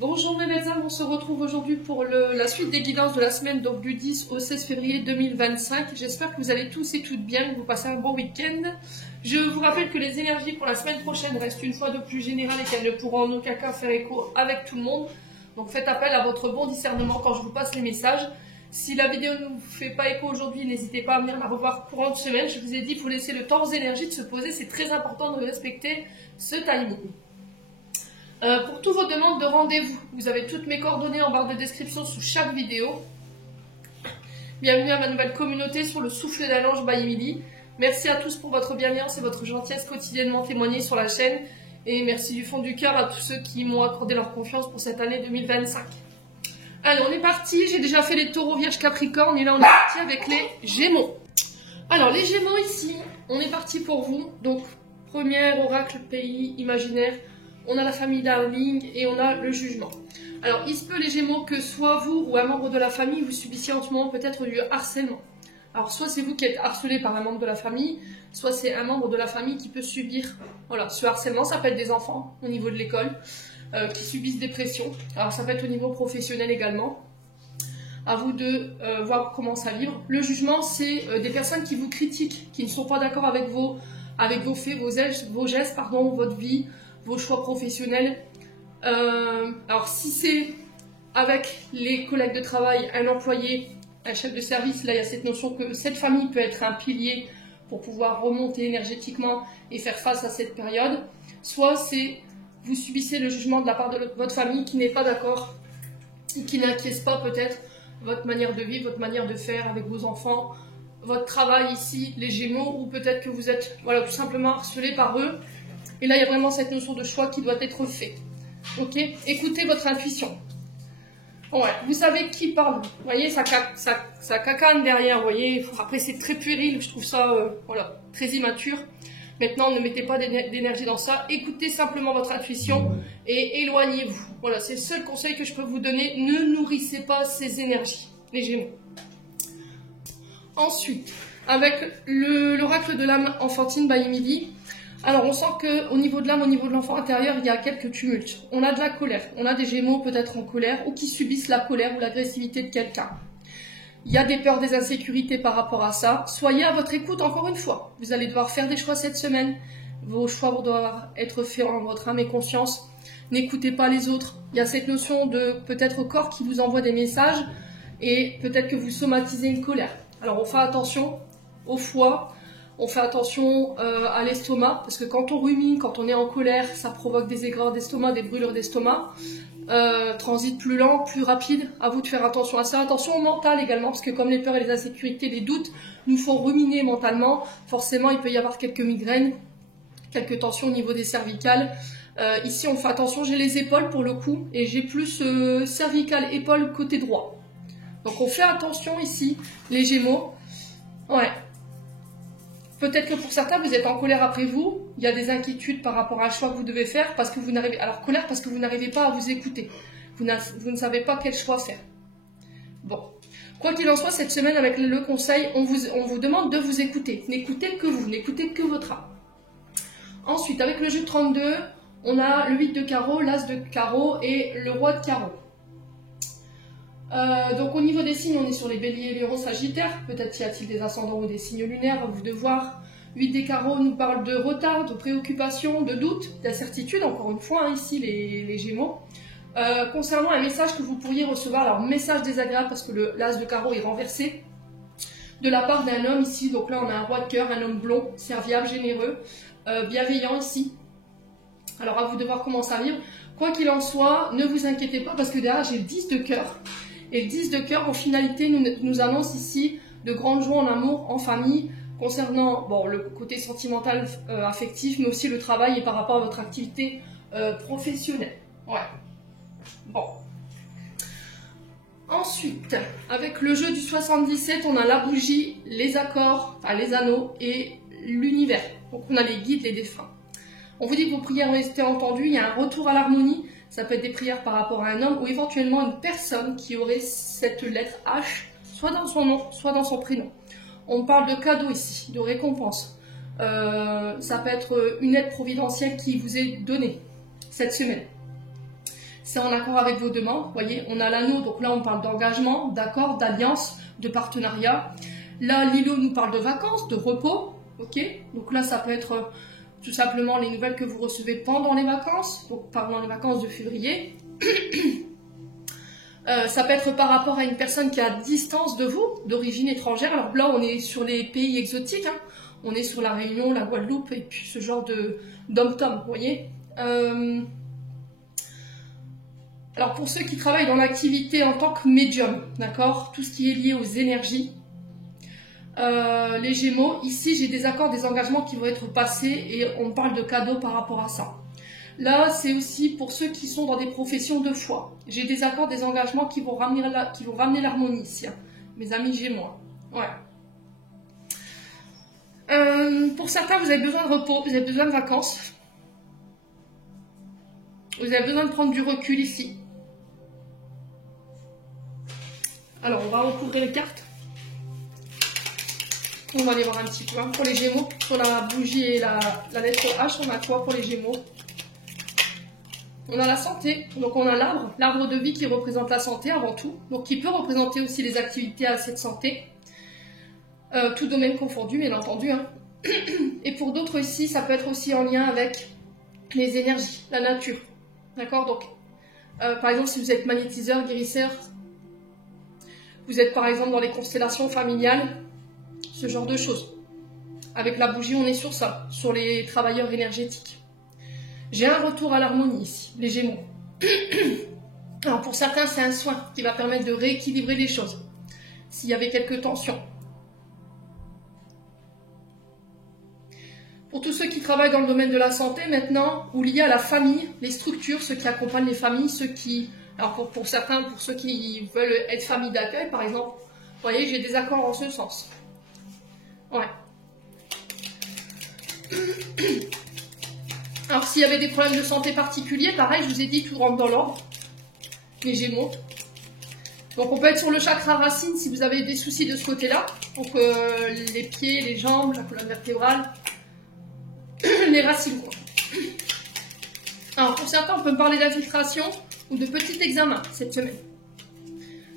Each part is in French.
Bonjour mes belles âmes, on se retrouve aujourd'hui pour la suite des guidances de la semaine, donc du 10 au 16 février 2025. J'espère que vous allez tous et toutes bien, que vous passez un bon week-end. Je vous rappelle que les énergies pour la semaine prochaine restent une fois de plus générales et qu'elles ne pourront en aucun cas faire écho avec tout le monde. Donc faites appel à votre bon discernement quand je vous passe les messages. Si la vidéo ne vous fait pas écho aujourd'hui, n'hésitez pas à venir la revoir courant de semaine. Je vous ai dit, il faut laisser le temps aux énergies de se poser, c'est très important de respecter ce timing. Pour toutes vos demandes de rendez-vous, vous avez toutes mes coordonnées en barre de description sous chaque vidéo. Bienvenue à ma nouvelle communauté sur le souffle d'un ange by Emily. Merci à tous pour votre bienveillance et votre gentillesse quotidiennement témoignée sur la chaîne. Et merci du fond du cœur à tous ceux qui m'ont accordé leur confiance pour cette année 2025. Allez, on est parti. J'ai déjà fait les taureaux, vierges, capricorne et là on est parti avec les gémeaux. Alors les gémeaux ici, on est parti pour vous. Donc, premier oracle pays imaginaire. On a la famille Darling et on a le jugement. Alors, il se peut les Gémeaux que soit vous ou un membre de la famille, vous subissiez en ce moment peut-être du harcèlement. Alors, soit c'est vous qui êtes harcelé par un membre de la famille, soit c'est un membre de la famille qui peut subir ce harcèlement. Ça peut être des enfants au niveau de l'école qui subissent des pressions. Alors, ça peut être au niveau professionnel également. À vous de voir comment ça vibre. Le jugement, c'est des personnes qui vous critiquent, qui ne sont pas d'accord avec vos faits, vos gestes, votre vie, vos choix professionnels. Alors si c'est avec les collègues de travail, un employé, un chef de service, là il y a cette notion que cette famille peut être un pilier pour pouvoir remonter énergétiquement et faire face à cette période. Soit c'est vous subissez le jugement de la part de votre famille qui n'est pas d'accord, qui n'inquiète pas peut-être votre manière de vivre, votre manière de faire avec vos enfants, votre travail ici, les Gémeaux, ou peut-être que vous êtes tout simplement harcelé par eux. Et là, il y a vraiment cette notion de choix qui doit être fait. Ok? Écoutez votre intuition. Ouais, vous savez qui parle. Vous voyez, ça cacane derrière. Vous voyez, après, c'est très puéril. Je trouve ça très immature. Maintenant, ne mettez pas d'énergie dans ça. Écoutez simplement votre intuition et éloignez-vous. Voilà, c'est le seul conseil que je peux vous donner. Ne nourrissez pas ces énergies, les Gémeaux. Ensuite, avec l'oracle de l'âme enfantine by Emily. Alors, on sent qu'au niveau de l'âme, au niveau de l'enfant intérieur, il y a quelques tumultes. On a de la colère. On a des Gémeaux peut-être en colère ou qui subissent la colère ou l'agressivité de quelqu'un. Il y a des peurs, des insécurités par rapport à ça. Soyez à votre écoute encore une fois. Vous allez devoir faire des choix cette semaine. Vos choix vont devoir être faits en votre âme et conscience. N'écoutez pas les autres. Il y a cette notion de peut-être corps qui vous envoie des messages et peut-être que vous somatisez une colère. Alors, on fait attention au foie. On fait attention à l'estomac, parce que quand on rumine, quand on est en colère, ça provoque des aigreurs d'estomac, des brûlures d'estomac. Transit plus lent, plus rapide. À vous de faire attention à ça. Attention au mental également, parce que comme les peurs et les insécurités, les doutes nous font ruminer mentalement. Forcément, il peut y avoir quelques migraines, quelques tensions au niveau des cervicales. Ici, on fait attention. J'ai les épaules pour le coup, et j'ai plus cervicales, épaules côté droit. Donc, on fait attention ici, les Gémeaux. Ouais. Peut-être que pour certains, vous êtes en colère après vous. Il y a des inquiétudes par rapport à un choix que vous devez faire parce que vous n'arrivez... Alors, colère parce que vous n'arrivez pas à vous écouter. Vous ne savez pas quel choix faire. Bon. Quoi qu'il en soit, cette semaine, avec le conseil, on vous demande de vous écouter. N'écoutez que vous, n'écoutez que votre âme. Ensuite, avec le jeu 32, on a le 8 de carreau, l'as de carreau et le roi de carreau. Donc au niveau des signes, on est sur les béliers, lions, sagittaires. Peut-être y a-t-il des ascendants ou des signes lunaires, à vous de voir. 8 des carreaux nous parle de retard, de préoccupation, de doute, d'incertitude, encore une fois, ici les Gémeaux. Concernant un message que vous pourriez recevoir, alors message désagréable parce que l'as de carreau est renversé, de la part d'un homme ici, donc là on a un roi de cœur, un homme blond, serviable, généreux, bienveillant ici. Alors à vous de voir comment ça vibre. Quoi qu'il en soit, ne vous inquiétez pas parce que derrière j'ai le 10 de cœur. Et le 10 de cœur, en finalité, nous annonce ici de grandes joies en amour, en famille, concernant le côté sentimental, affectif, mais aussi le travail et par rapport à votre activité professionnelle. Ouais. Bon. Ensuite, avec le jeu du 77, on a la bougie, les accords, les anneaux et l'univers. Donc on a les guides, les défunts. On vous dit que vos prières ont été entendues, il y a un retour à l'harmonie. Ça peut être des prières par rapport à un homme ou éventuellement une personne qui aurait cette lettre H, soit dans son nom, soit dans son prénom. On parle de cadeaux ici, de récompenses. Ça peut être une aide providentielle qui vous est donnée cette semaine. c'est en accord avec vos demandes. Vous voyez, on a l'anneau, donc là on parle d'engagement, d'accord, d'alliance, de partenariat. Là, l'îlot nous parle de vacances, de repos, ok. Donc là, ça peut être tout simplement les nouvelles que vous recevez pendant les vacances, donc pendant les vacances de février. Ça peut être par rapport à une personne qui est à distance de vous, d'origine étrangère. Alors là, on est sur les pays exotiques, hein. On est sur la Réunion, la Guadeloupe et puis ce genre de dom-tom, vous voyez. Alors pour ceux qui travaillent dans l'activité en tant que médium, d'accord, tout ce qui est lié aux énergies, les Gémeaux, ici j'ai des accords, des engagements qui vont être passés et on parle de cadeaux par rapport à ça. Là, c'est aussi pour ceux qui sont dans des professions de foi. J'ai des accords, des engagements qui vont ramener l'harmonie ici, hein, mes amis Gémeaux. Ouais. Pour certains, vous avez besoin de repos, vous avez besoin de vacances. Vous avez besoin de prendre du recul ici. Alors, on va recouvrir les cartes. On va aller voir un petit peu, hein, pour les Gémeaux. Sur la bougie et la lettre H, on a quoi pour les Gémeaux? On a la santé, donc on a l'arbre de vie qui représente la santé avant tout, donc qui peut représenter aussi les activités à cette santé, tout domaine confondu bien entendu, hein. Et pour d'autres ici, ça peut être aussi en lien avec les énergies, la nature, d'accord. Donc, par exemple, si vous êtes magnétiseur, guérisseur, vous êtes par exemple dans les constellations familiales, ce genre de choses. Avec la bougie, on est sur ça, sur les travailleurs énergétiques. J'ai un retour à l'harmonie ici, les Gémeaux. Alors pour certains, c'est un soin qui va permettre de rééquilibrer les choses, s'il y avait quelques tensions. Pour tous ceux qui travaillent dans le domaine de la santé maintenant, ou liés à la famille, les structures, ceux qui accompagnent les familles, ceux qui... Alors pour certains, pour ceux qui veulent être famille d'accueil, par exemple, vous voyez, j'ai des accords en ce sens. Ouais. Alors s'il y avait des problèmes de santé particuliers, pareil, je vous ai dit, tout rentre dans l'ordre, les Gémeaux. Donc on peut être sur le chakra racine si vous avez des soucis de ce côté-là, donc les pieds, les jambes, la colonne vertébrale, les racines, quoi. Alors pour certains, on peut me parler d'infiltration ou de petits examens cette semaine.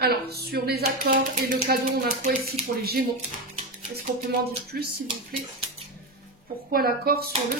Alors sur les accords et le cadeau, on a quoi ici pour les Gémeaux? Est-ce qu'on peut m'en dire plus, s'il vous plaît? Pourquoi l'accord sur le...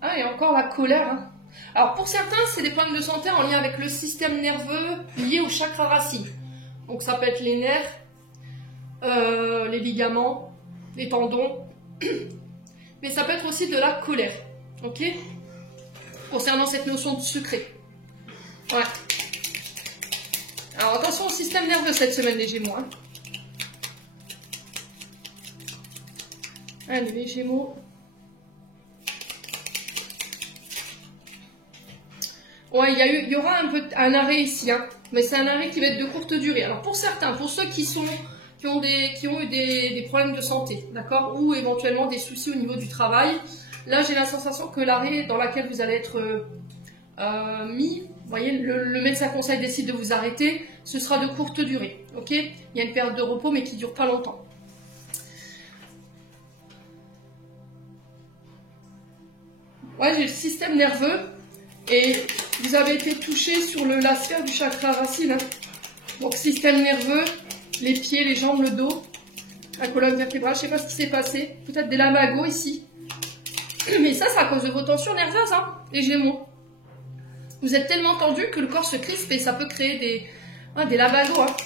Ah, et encore la colère, hein. Alors pour certains, c'est des problèmes de santé en lien avec le système nerveux lié au chakra racine. Donc ça peut être les nerfs, les ligaments, les tendons, mais ça peut être aussi de la colère, ok? Concernant cette notion de secret. Ouais. Alors attention au système nerveux cette semaine, les Gémeaux, hein. Allez, les Gémeaux. Ouais, il y aura un arrêt ici, hein, mais c'est un arrêt qui va être de courte durée. Alors pour certains, pour ceux qui ont eu des problèmes de santé, d'accord, ou éventuellement des soucis au niveau du travail, là j'ai la sensation que l'arrêt dans lequel vous allez être mis, vous voyez, le médecin conseil décide de vous arrêter, ce sera de courte durée, ok? Il y a une période de repos mais qui ne dure pas longtemps. Ouais, j'ai le système nerveux. Et vous avez été touché sur la sphère du chakra racine, hein. Donc système nerveux, les pieds, les jambes, le dos, la colonne vertébrale, je ne sais pas ce qui s'est passé, peut-être des lavagos ici. Mais ça, c'est à cause de vos tensions nerveuses, hein, les Gémeaux. Vous êtes tellement tendus que le corps se crispe et ça peut créer des lavagos, hein.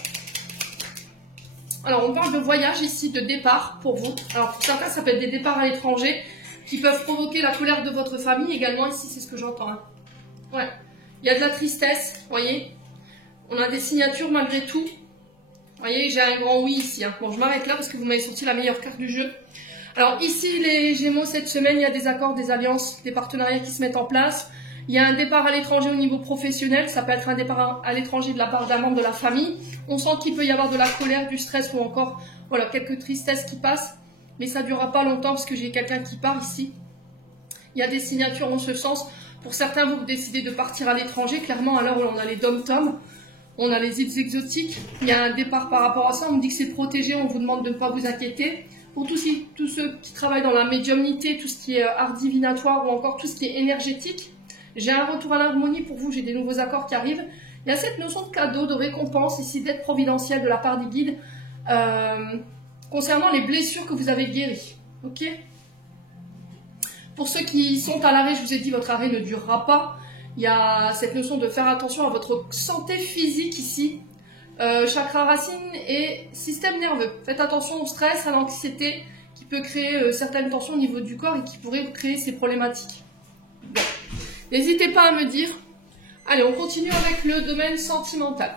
Alors on parle de voyage ici, de départ pour vous. Alors pour certains, ça peut être des départs à l'étranger qui peuvent provoquer la colère de votre famille également, ici c'est ce que j'entends, hein. Ouais, il y a de la tristesse, vous voyez. On a des signatures malgré tout. Vous voyez, j'ai un grand oui ici, hein. Bon, je m'arrête là parce que vous m'avez sorti la meilleure carte du jeu. Alors ici, les Gémeaux, cette semaine, il y a des accords, des alliances, des partenariats qui se mettent en place. Il y a un départ à l'étranger au niveau professionnel. Ça peut être un départ à l'étranger de la part d'un membre de la famille. On sent qu'il peut y avoir de la colère, du stress ou encore voilà, quelques tristesses qui passent. Mais ça ne durera pas longtemps parce que j'ai quelqu'un qui part ici. Il y a des signatures en ce sens. Pour certains, vous décidez de partir à l'étranger. Clairement, à l'heure où on a les dom-toms, on a les îles exotiques. Il y a un départ par rapport à ça. On me dit que c'est protégé. On vous demande de ne pas vous inquiéter. Pour tous ceux qui travaillent dans la médiumnité, tout ce qui est art divinatoire ou encore tout ce qui est énergétique, J'ai un retour à l'harmonie pour vous, j'ai des nouveaux accords qui arrivent. Il y a cette notion de cadeau, de récompense ici, d'aide providentielle de la part des guides concernant les blessures que vous avez guéries. Ok? Pour ceux qui sont à l'arrêt, je vous ai dit, votre arrêt ne durera pas. Il y a cette notion de faire attention à votre santé physique ici. Chakra racine et système nerveux. Faites attention au stress, à l'anxiété qui peut créer certaines tensions au niveau du corps et qui pourrait créer ces problématiques. Bon. N'hésitez pas à me dire. Allez, on continue avec le domaine sentimental.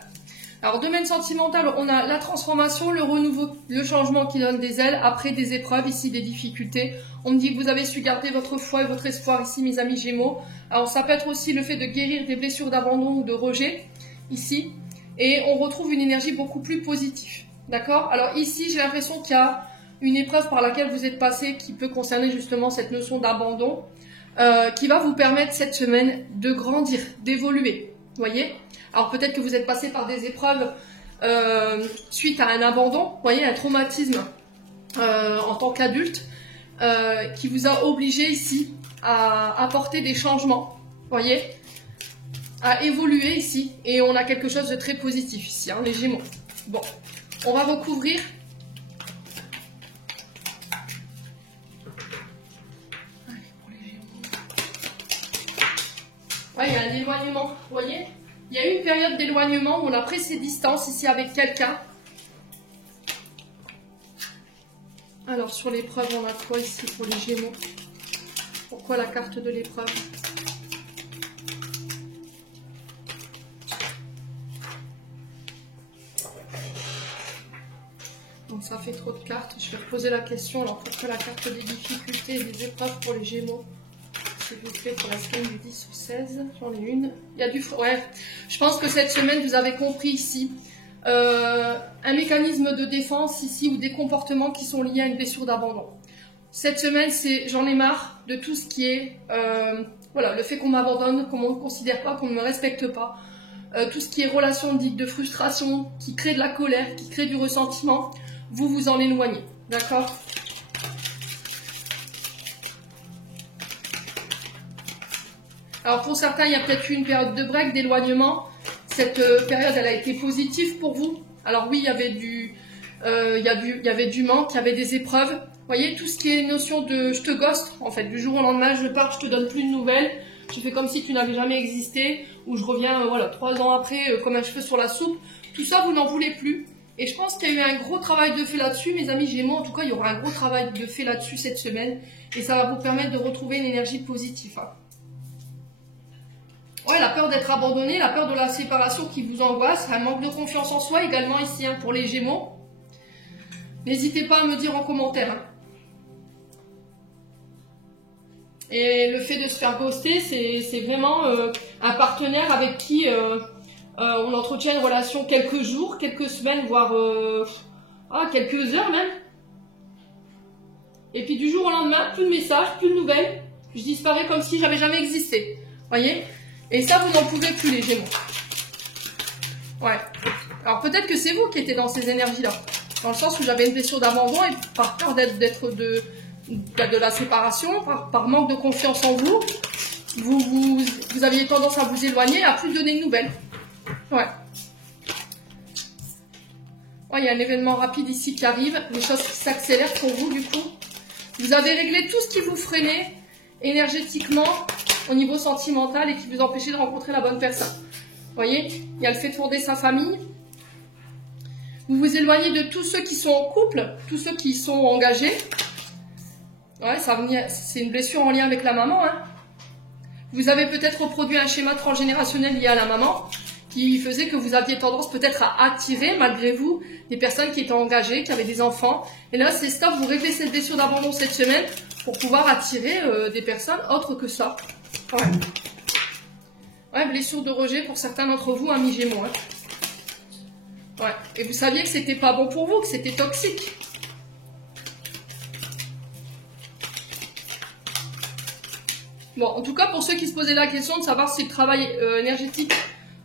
Alors, domaine sentimental, on a la transformation, le renouveau, le changement qui donne des ailes après des épreuves, ici des difficultés. On me dit que vous avez su garder votre foi et votre espoir ici, mes amis Gémeaux. Alors, ça peut être aussi le fait de guérir des blessures d'abandon ou de rejet, ici. Et on retrouve une énergie beaucoup plus positive. D'accord? Alors ici, j'ai l'impression qu'il y a une épreuve par laquelle vous êtes passé qui peut concerner justement cette notion d'abandon, qui va vous permettre cette semaine de grandir, d'évoluer. Vous voyez? Alors peut-être que vous êtes passé par des épreuves suite à un abandon, vous voyez, un traumatisme en tant qu'adulte, qui vous a obligé ici à apporter des changements. Vous voyez? À évoluer ici, et on a quelque chose de très positif ici, hein, les Gémeaux. Bon, on va recouvrir. Allez, pour les Gémeaux. Ouais, il y a un éloignement, vous voyez? Il y a eu une période d'éloignement où on a pris ses distances ici avec quelqu'un. Alors, sur l'épreuve, on a quoi ici pour les Gémeaux? Pourquoi la carte de l'épreuve? Donc ça fait trop de cartes. Je vais reposer la question. Alors pourquoi la carte des difficultés et des épreuves pour les Gémeaux? S'il vous plaît, pour la semaine du 10 au 16. J'en ai une. Il y a du... Ouais. Je pense que cette semaine, vous avez compris ici un mécanisme de défense ici ou des comportements qui sont liés à une blessure d'abandon. Cette semaine, c'est j'en ai marre de tout ce qui est voilà, le fait qu'on m'abandonne, qu'on ne me considère pas, qu'on ne me respecte pas. Tout ce qui est relation dite de frustration, qui crée de la colère, qui crée du ressentiment. Vous vous en éloignez, d'accord? Alors pour certains, il y a peut-être eu une période de break, d'éloignement. Cette période, elle a été positive pour vous. Alors oui, il y avait il y avait du manque, il y avait des épreuves. Vous voyez, tout ce qui est notion de je te ghost, en fait, du jour au lendemain, je pars, je te donne plus de nouvelles. Je fais comme si tu n'avais jamais existé, ou je reviens, voilà, 3 ans après, comme un cheveu sur la soupe. Tout ça, vous n'en voulez plus. Et je pense qu'il y a eu un gros travail de fait là-dessus, mes amis Gémeaux. En tout cas, il y aura un gros travail de fait là-dessus cette semaine. Et ça va vous permettre de retrouver une énergie positive. Hein. Ouais, la peur d'être abandonné, la peur de la séparation qui vous angoisse, un manque de confiance en soi également ici hein, pour les Gémeaux. N'hésitez pas à me dire en commentaire. Hein. Et le fait de se faire ghoster, c'est vraiment un partenaire avec qui... on entretient une relation quelques jours, quelques semaines, voire quelques heures même. Et puis du jour au lendemain, plus de messages, plus de nouvelles. Je disparais comme si j'avais jamais existé. Voyez? Et ça, vous n'en pouvez plus les Gémeaux. Ouais. Alors peut-être que c'est vous qui étiez dans ces énergies-là. Dans le sens où j'avais une blessure d'abandon et par peur d'être de la séparation, par manque de confiance en vous, vous aviez tendance à vous éloigner, à plus donner de nouvelles. Ouais. Ouais, il y a un événement rapide ici qui arrive, les choses qui s'accélèrent pour vous du coup. Vous avez réglé tout ce qui vous freinait énergétiquement au niveau sentimental et qui vous empêchait de rencontrer la bonne personne. Vous voyez, il y a le fait de fonder sa famille. Vous vous éloignez de tous ceux qui sont en couple, tous ceux qui sont engagés. Ouais, c'est une blessure en lien avec la maman. Hein. Vous avez peut-être reproduit un schéma transgénérationnel lié à la maman qui faisait que vous aviez tendance peut-être à attirer, malgré vous, des personnes qui étaient engagées, qui avaient des enfants. Et là, c'est stop, vous réglez cette blessure d'abandon cette semaine pour pouvoir attirer des personnes autres que ça. Ouais. Ouais, blessure de rejet pour certains d'entre vous, amis Gémeaux. Hein. Ouais. Et vous saviez que c'était pas bon pour vous, que c'était toxique. Bon, en tout cas, pour ceux qui se posaient la question de savoir si le travail énergétique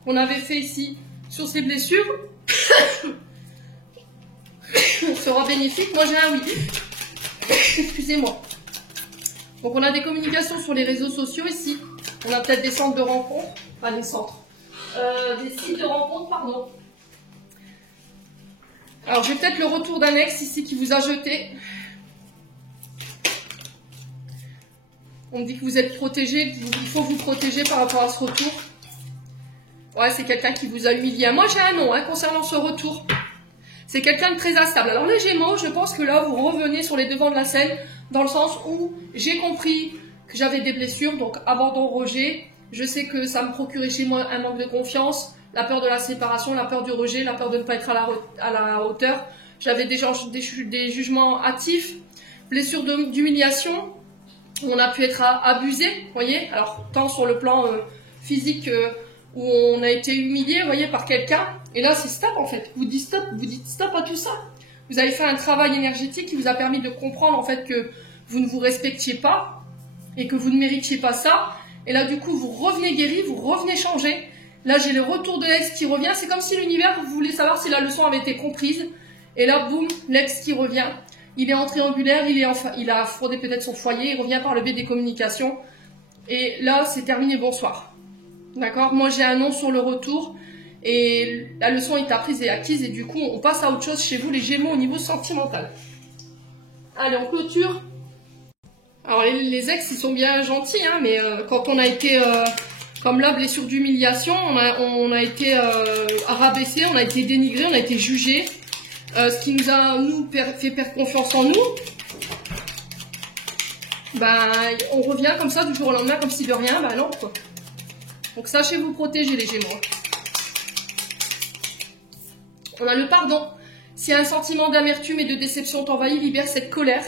qu'on avait fait ici sur ces blessures sera bénéfique, moi j'ai un oui. Excusez-moi. Donc on a des communications sur les réseaux sociaux ici. On a peut-être des centres de rencontres, pas des centres, des sites de rencontres, pardon. Alors j'ai peut-être le retour d'un ex ici qui vous a jeté. On me dit que vous êtes protégé, il faut vous protéger par rapport à ce retour. Ouais, c'est quelqu'un qui vous a humilié. Moi j'ai un nom concernant ce retour. C'est quelqu'un de très instable. Alors les Gémeaux, je pense que là vous revenez sur les devants de la scène, dans le sens où j'ai compris que j'avais des blessures, donc abandon, rejet. Je sais que ça me procurait chez moi un manque de confiance, la peur de la séparation, la peur du rejet, la peur de ne pas être à la hauteur. J'avais des jugements hâtifs, blessures d'humiliation, on a pu être abusé, vous voyez. Alors tant sur le plan physique, où on a été humilié, vous voyez, par quelqu'un. Et là, c'est stop en fait. Vous dites stop à tout ça. Vous avez fait un travail énergétique qui vous a permis de comprendre en fait que vous ne vous respectiez pas et que vous ne méritiez pas ça. Et là, du coup, vous revenez guéri, vous revenez changé. Là, j'ai le retour de l'ex qui revient. C'est comme si l'univers voulait savoir si la leçon avait été comprise. Et là, boum, l'ex qui revient. Il est en triangulaire, il a fraudé peut-être son foyer, il revient par le biais des communications. Et là, c'est terminé, bonsoir. D'accord? Moi, j'ai un nom sur le retour. Et la leçon est apprise et acquise. Et du coup, on passe à autre chose chez vous, les Gémeaux, au niveau sentimental. Allez, on clôture. Alors, les ex, ils sont bien gentils, hein, mais quand on a été... comme là, blessure d'humiliation, on a été rabaissé, on a été dénigré, on a été jugé. Ce qui nous a fait perdre confiance en nous. Ben, on revient comme ça du jour au lendemain, comme si de rien, ben non, quoi. Donc sachez vous protéger, les Gémeaux. On a le pardon. Si un sentiment d'amertume et de déception t'envahit, libère cette colère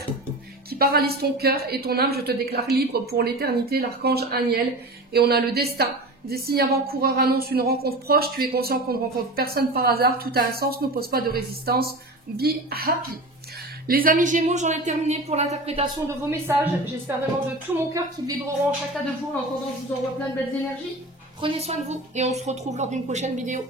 qui paralyse ton cœur et ton âme. Je te déclare libre pour l'éternité, l'archange Aniel. Et on a le destin. Des signes avant-coureurs annoncent une rencontre proche. Tu es conscient qu'on ne rencontre personne par hasard. Tout a un sens, n'oppose pas de résistance. Be happy. Les amis Gémeaux, j'en ai terminé pour l'interprétation de vos messages. J'espère vraiment de tout mon cœur qu'ils vibreront en chacun de vous en entendant que je vous envoie plein de belles énergies. Prenez soin de vous et on se retrouve lors d'une prochaine vidéo.